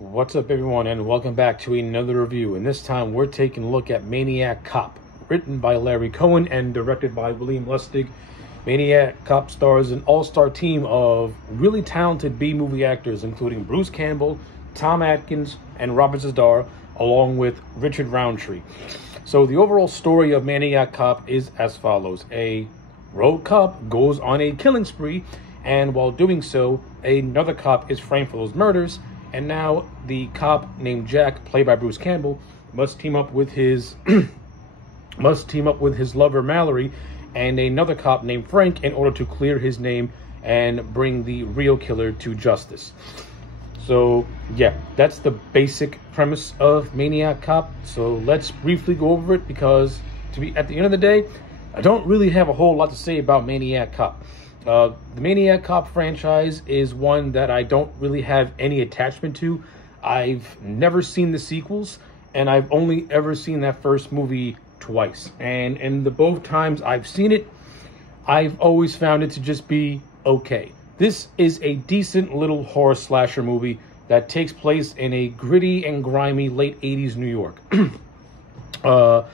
What's up, everyone, and welcome back to another review. And this time we're taking a look at Maniac Cop, written by Larry Cohen and directed by William Lustig. Maniac Cop stars an all-star team of really talented B-movie actors, including Bruce Campbell, Tom Atkins, and Robert Z'Dar, along with Richard Roundtree. So the overall story of Maniac Cop is as follows. A road cop goes on a killing spree, and while doing so, another cop is framed for those murders. And now the cop named Jack, played by Bruce Campbell, must team up with his lover Mallory and another cop named Frank in order to clear his name and bring the real killer to justice. So yeah, that's the basic premise of Maniac Cop. So let's briefly go over it, because at the end of the day, I don't really have a whole lot to say about Maniac Cop. The Maniac Cop franchise is one that I don't really have any attachment to. I've never seen the sequels, and I've only ever seen that first movie twice. And in the both times I've seen it, I've always found it to just be okay. This is a decent little horror slasher movie that takes place in a gritty and grimy late 80s New York. The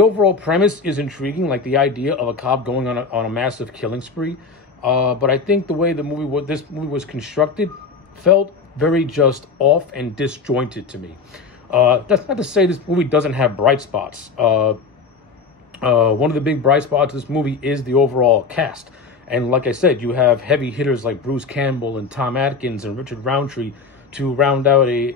overall premise is intriguing, like the idea of a cop going on a massive killing spree. But I think the way this movie was constructed felt very just off and disjointed to me. That's not to say this movie doesn't have bright spots. One of the big bright spots of this movie is the overall cast. And like I said, you have heavy hitters like Bruce Campbell and Tom Atkins and Richard Roundtree to round out a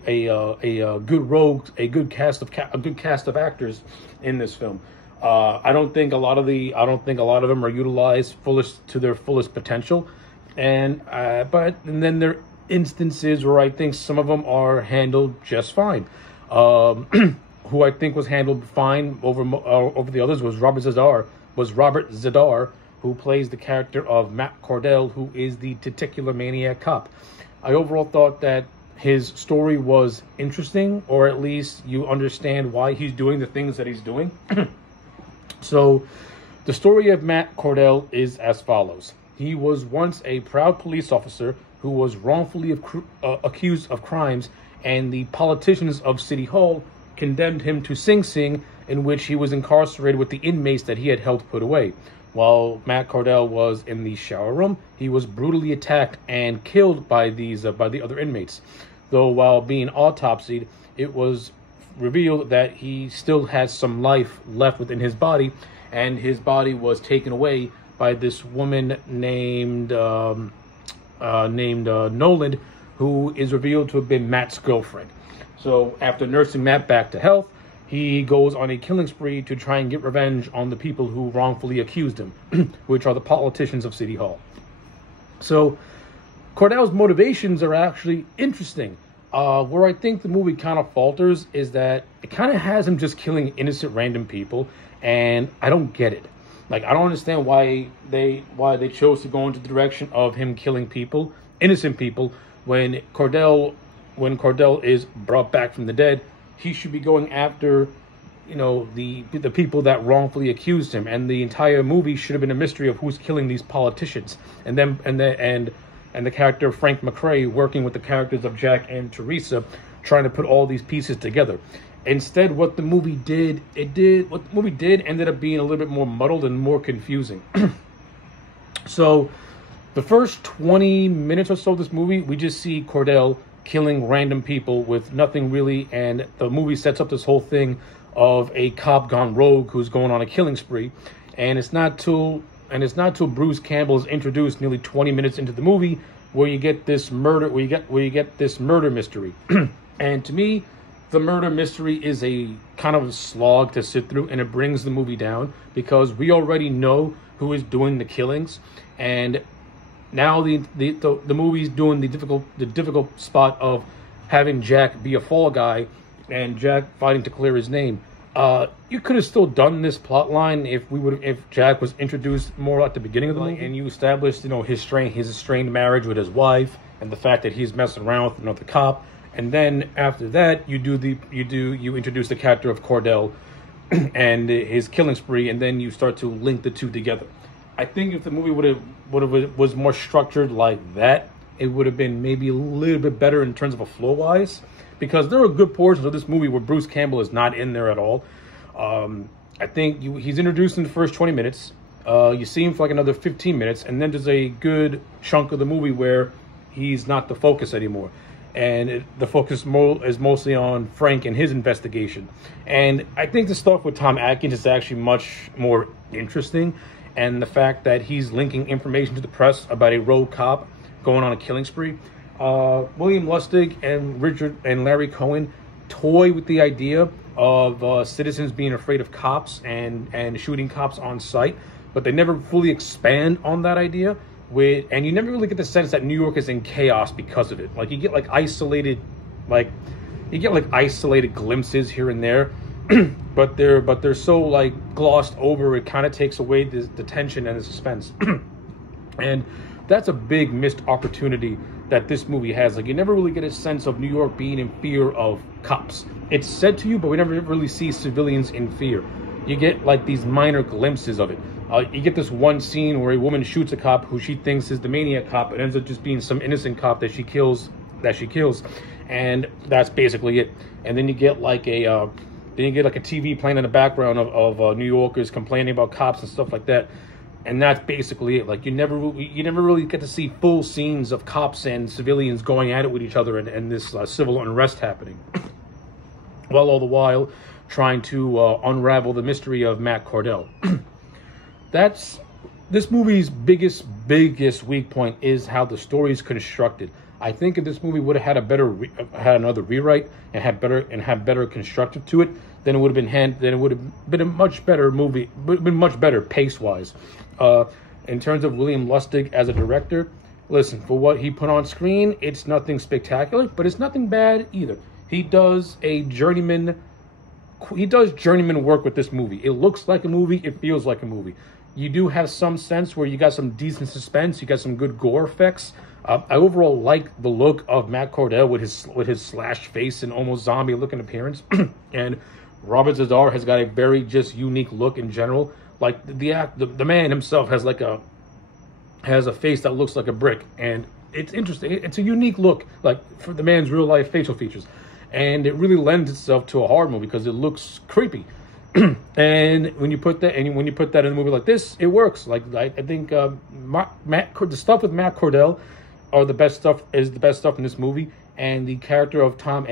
good cast of actors in this film. I don't think a lot of them are utilized to their fullest potential, but then there are instances where I think some of them are handled just fine. Who I think was handled fine over the others was Robert Z'Dar, who plays the character of Matt Cordell, who is the titular Maniac Cop. I overall thought that his story was interesting, or at least you understand why he's doing the things that he's doing. So, the story of Matt Cordell is as follows. He was once a proud police officer who was wrongfully accused of crimes, and the politicians of City Hall condemned him to Sing Sing, in which he was incarcerated with the inmates that he had helped put away. While Matt Cordell was in the shower room, he was brutally attacked and killed by the other inmates. Though while being autopsied, it was revealed that he still has some life left within his body, and his body was taken away by this woman named Nolan, who is revealed to have been Matt's girlfriend. So after nursing Matt back to health, he goes on a killing spree to try and get revenge on the people who wrongfully accused him, which are the politicians of City Hall. So Cordell's motivations are actually interesting. Where I think the movie kind of falters is that it kind of has him just killing innocent random people, and I don't get it. Like, I don't understand why they chose to go into the direction of him killing people, innocent people, when Cordell is brought back from the dead. He should be going after, the people that wrongfully accused him, and the entire movie should have been a mystery of who's killing these politicians, and the character of Frank McRae working with the characters of Jack and Teresa, trying to put all these pieces together. Instead, what the movie did ended up being a little bit more muddled and more confusing. So, the first 20 minutes or so of this movie, we just see Cordell killing random people with nothing really, and the movie sets up this whole thing of a cop gone rogue who's going on a killing spree, and it's not till Bruce Campbell is introduced nearly 20 minutes into the movie where you get this murder mystery. And to me, the murder mystery is a kind of a slog to sit through, and it brings the movie down because we already know who is doing the killings, and now the movie's doing the difficult spot of having Jack be a fall guy and Jack fighting to clear his name. You could have still done this plot line if Jack was introduced more at the beginning of the movie, and you established, his strained marriage with his wife and the fact that he's messing around with another cop, and then after that you introduce the character of Cordell and his killing spree, and then you start to link the two together. I think if the movie was more structured like that, it would have been maybe a little bit better in terms of a flow-wise, because there are good portions of this movie where Bruce Campbell is not in there at all. I think he's introduced in the first 20 minutes. You see him for like another 15 minutes, and then there's a good chunk of the movie where he's not the focus anymore. And the focus is mostly on Frank and his investigation. And I think the stuff with Tom Atkins is actually much more interesting. And the fact that he's linking information to the press about a rogue cop going on a killing spree. William Lustig and Richard and Larry Cohen toy with the idea of citizens being afraid of cops and shooting cops on sight, but they never fully expand on that idea. And you never really get the sense that New York is in chaos because of it. Like you get like isolated glimpses here and there, but they're so like glossed over. It kind of takes away the tension and the suspense, and that's a big missed opportunity that this movie has. Like you never really get a sense of New York being in fear of cops. It's said to you, but we never really see civilians in fear. You get like these minor glimpses of it. You get this one scene where a woman shoots a cop who she thinks is the Maniac Cop. It ends up just being some innocent cop that she kills, and that's basically it. And then you get like a TV playing in the background of New Yorkers complaining about cops and stuff like that. And that's basically it. Like you never really get to see full scenes of cops and civilians going at it with each other and this civil unrest happening. While all the while trying to unravel the mystery of Matt Cordell. That's this movie's biggest weak point is how the story is constructed. I think if this movie would have had another rewrite and had better constructed to it, then it would have been a much better movie, been much better pace wise. In terms of William Lustig as a director, listen, for what he put on screen, it's nothing spectacular, but it's nothing bad either. He does journeyman work with this movie. It looks like a movie, it feels like a movie. You do have some sense where you got some decent suspense, you got some good gore effects. I overall like the look of Matt Cordell with his slashed face and almost zombie looking appearance. And Robert Zadar has got a very just unique look in general. Like the man himself has a face that looks like a brick, and it's interesting. It's a unique look, like for the man's real life facial features, and it really lends itself to a horror movie because it looks creepy. And when you put that in a movie like this, it works. Like I think the stuff with Matt Cordell are the best stuff in this movie, and the character of Tom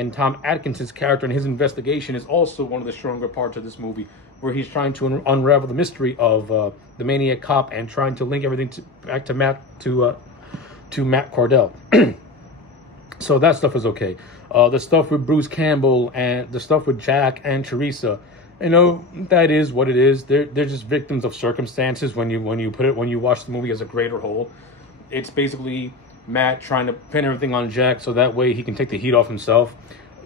Atkinson's character and his investigation is also one of the stronger parts of this movie, where he's trying to unravel the mystery of the Maniac Cop and trying to link everything back to Matt Cordell. So that stuff is okay. The stuff with Bruce Campbell and the stuff with Jack and Teresa, you know, that is what it is. They're just victims of circumstances when you watch the movie as a greater whole. It's basically Matt trying to pin everything on Jack so that way he can take the heat off himself.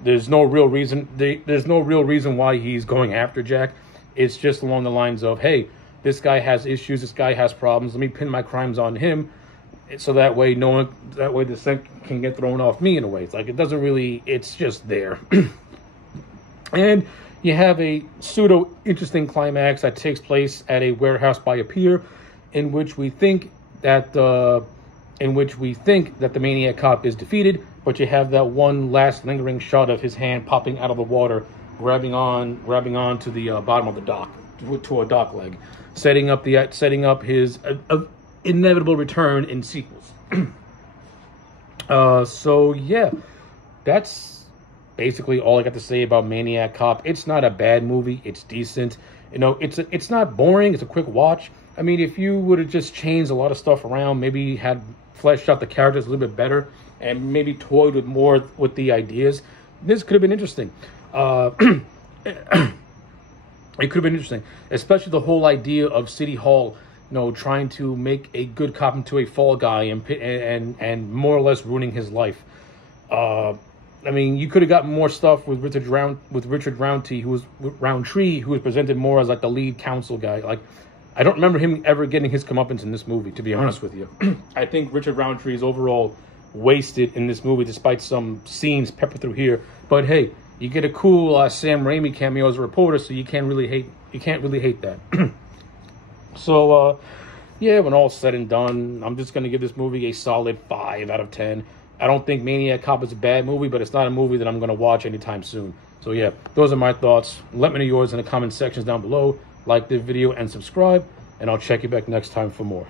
There's no real reason why he's going after Jack. It's just along the lines of, hey, this guy has issues, this guy has problems, let me pin my crimes on him, so that way the scent can get thrown off me in a way. It's like it's just there. And you have a pseudo interesting climax that takes place at a warehouse by a pier, in which we think that the Maniac Cop is defeated, but you have that one last lingering shot of his hand popping out of the water, grabbing on to the bottom of the dock, to a dock leg, setting up his inevitable return in sequels. So yeah, that's basically all I got to say about Maniac Cop. It's not a bad movie. It's decent. You know, it's not boring. It's a quick watch. I mean, if you would have just changed a lot of stuff around, maybe had fleshed out the characters a little bit better, and maybe toyed with the ideas, this could have been interesting. It could have been interesting, especially the whole idea of City Hall, you know, trying to make a good cop into a fall guy and more or less ruining his life. I mean, you could have gotten more stuff with Richard Roundtree, who was presented more as like the lead counsel guy. Like, I don't remember him ever getting his comeuppance in this movie, to be honest with you. I think Richard Roundtree is overall wasted in this movie, despite some scenes peppered through here. But hey, you get a cool Sam Raimi cameo as a reporter, so you can't really hate that. So yeah, when all's said and done, I'm just going to give this movie a solid 5 out of 10. I don't think Maniac Cop is a bad movie, but it's not a movie that I'm going to watch anytime soon. So yeah, those are my thoughts. Let me know yours in the comment sections down below. Like the video and subscribe, and I'll check you back next time for more.